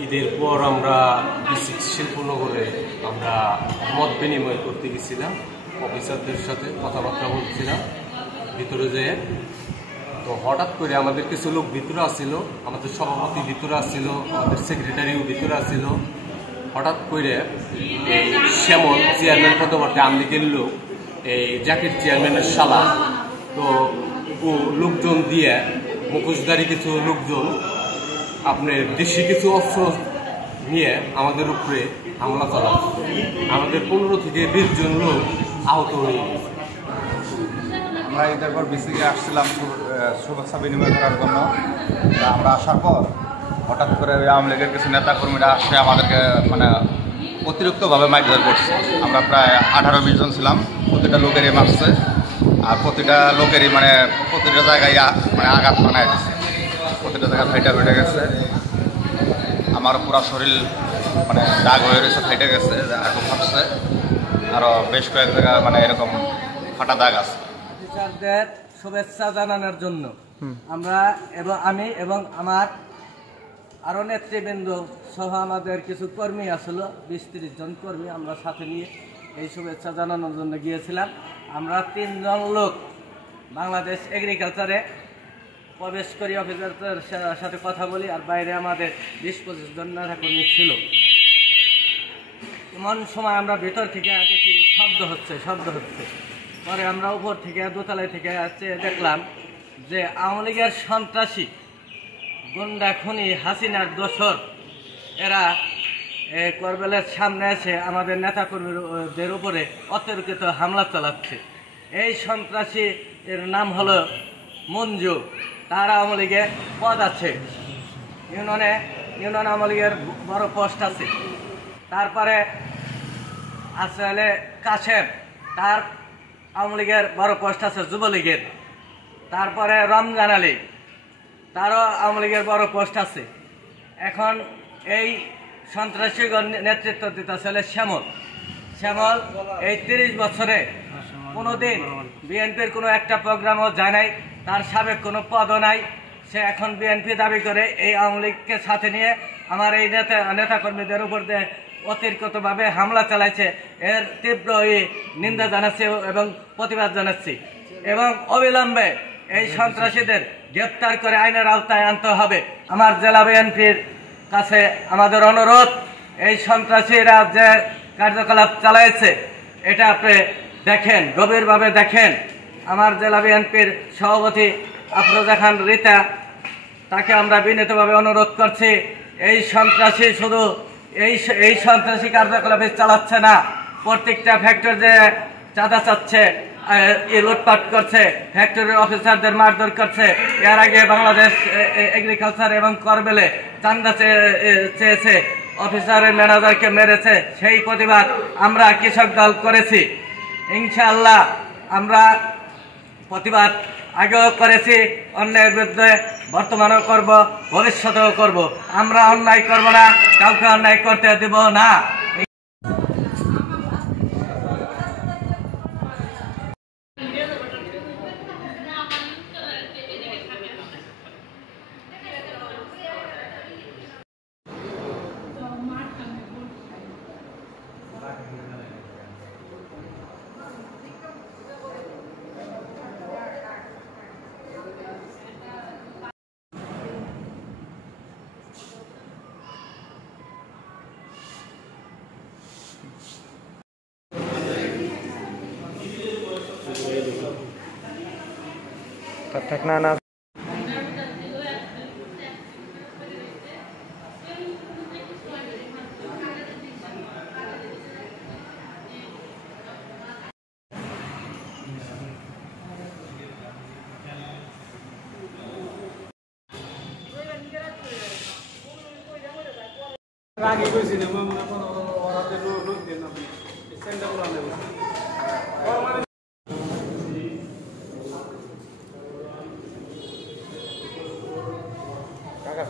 ঈদের পর আমরা ডিস্ট্রিক্ট শিল্পনগরে আমরা মত বিনিময় করতে গেছিলাম, অফিসারদের সাথে কথাবার্তা বলছিলাম ভিতরে যেয়ে। তো হঠাৎ করে আমাদের কিছু লোক ভিতরে আসছিল, আমাদের সভাপতি ভিতরে আসছিল, আমাদের সেক্রেটারিও ভিতরে আসছিল। হঠাৎ করে এই শ্যামল চেয়ারম্যান পদবর্তী আমলিগের লোক, এই জাকির চেয়ারম্যানের শালা, তো ও লোকজন দিয়ে মুখোশধারী কিছু লোকজন আপনার দেশি কিছু অস্ত্র নিয়ে আমাদের উপরে হামলা চালাচ্ছে। আমাদের 15 থেকে 20 জন লোক আহত হয়ে গেছে। আমরা ঈদের পর বিসিকে আসছিলাম শুভেচ্ছা বিনিময় করার জন্য। আমরা আসার পর হঠাৎ করে আওয়ামী লীগের কিছু নেতাকর্মীরা আসে আমাদেরকে অতিরিক্তভাবে মারধর করছে। আমরা প্রায় 18-20 জন ছিলাম, প্রতিটা লোকেরই মারছে, আর প্রতিটা লোকেরই প্রতিটা জায়গায় আঘাত বানায় দিচ্ছে, প্রতিটা জায়গায় ফেটে গেছে। আমার পুরো শরীর দাগ হয়ে রয়েছে, ফেটে গেছে, এখন ফাটছে, আরও বেশ কয়েক জায়গায় এরকম ফাটা দাগ আছে। অফিসারদের শুভেচ্ছা জানানোর জন্য আমি এবং আমার আরও নেতৃবৃন্দ সহ আমাদের কিছু কর্মী আসলো, 20-30 জন কর্মী আমরা সাথে নিয়ে এই শুভেচ্ছা জানানোর জন্য গিয়েছিলাম। আমরা 3 জন লোক বাংলাদেশ এগ্রিকালচারে প্রবেশ করি, অফিসারদের সাথে কথা বলি, আর বাইরে আমাদের 20-25 জন নেতাকর্মী ছিল। এমন সময় আমরা ভেতর থেকে দেখি শব্দ হচ্ছে। পরে আমরা উপর থেকে দোতলায় থেকে দেখলাম যে আওয়ামী লীগের সন্ত্রাসী গুন্ডা খুনি হাসিনার দোসর এরা করবেলের সামনে এসে আমাদের নেতাকর্মীদের উপরে অতর্কিত হামলা চালাচ্ছে। এই সন্ত্রাসী এর নাম হলো মঞ্জু, তার আওয়ামী লীগের পদ আছে, ইউনিয়ন আওয়ামী লীগের বড় পোস্ট আছে। তারপরে আসলে কাশেম, তার আওয়ামী লীগের বড় পোস্ট আছে যুবলীগের। তারপরে রমজান আলী, তারও আওয়ামী লীগের বড় পোস্ট আছে। এখন এই সন্ত্রাসীগণ নেতৃত্ব দিতেছে শ্যামল। এই 30 বছরে কোনোদিন বিএনপির কোনো একটা প্রোগ্রামও যায় নাই, তার সাবেক কোনো পদও নাই। সে এখন বিএনপি দাবি করে এই আওয়ামী লীগকে সাথে নিয়ে আমার এই নেতাকর্মীদের উপর দিয়ে অতিরিক্তভাবে হামলা চালাইছে। এর তীব্র নিন্দা জানাচ্ছি এবং প্রতিবাদ জানাচ্ছি, এবং অবিলম্বে এই সন্ত্রাসীদের গ্রেপ্তার করে আইনের আওতায় আনতে হবে। আমার জেলা বিএনপির কাছে আমাদের অনুরোধ, এই সন্ত্রাসীরা যে কার্যকলাপ চালাইছে এটা আপনি দেখেন, গভীরভাবে দেখেন। আমার জেলা বিএনপির সভাপতি আফরোজা খান রিতা, তাকে আমরা বিনীতভাবে অনুরোধ করছি, এই সন্ত্রাসী শুধু এই সন্ত্রাসী কার্যকলাপে চালাচ্ছে না, প্রত্যেকটা ফ্যাক্টরি যে চাঁদা চাচ্ছে, লুটপাট করছে, ফ্যাক্টরির অফিসারদের মারধর করছে। এর আগে বাংলাদেশ এগ্রিকালচার এবং করবেলে চাঁদা চেয়েছে, অফিসারের ম্যানেজারকে মেরেছে। সেই প্রতিবাদ আমরা কৃষক দল করেছি। ইনশাআল্লাহ আমরা প্রতিবাদ আগেও করেছি, অন্যায়ের বিরুদ্ধে বর্তমানেও করব, ভবিষ্যতেও করব। আমরা অন্যায় করব না, কাউকে অন্যায় করতে দেব না। না আগে কইছি না ওরাতে লোক দেন না সেন্টার লাগানো কাকা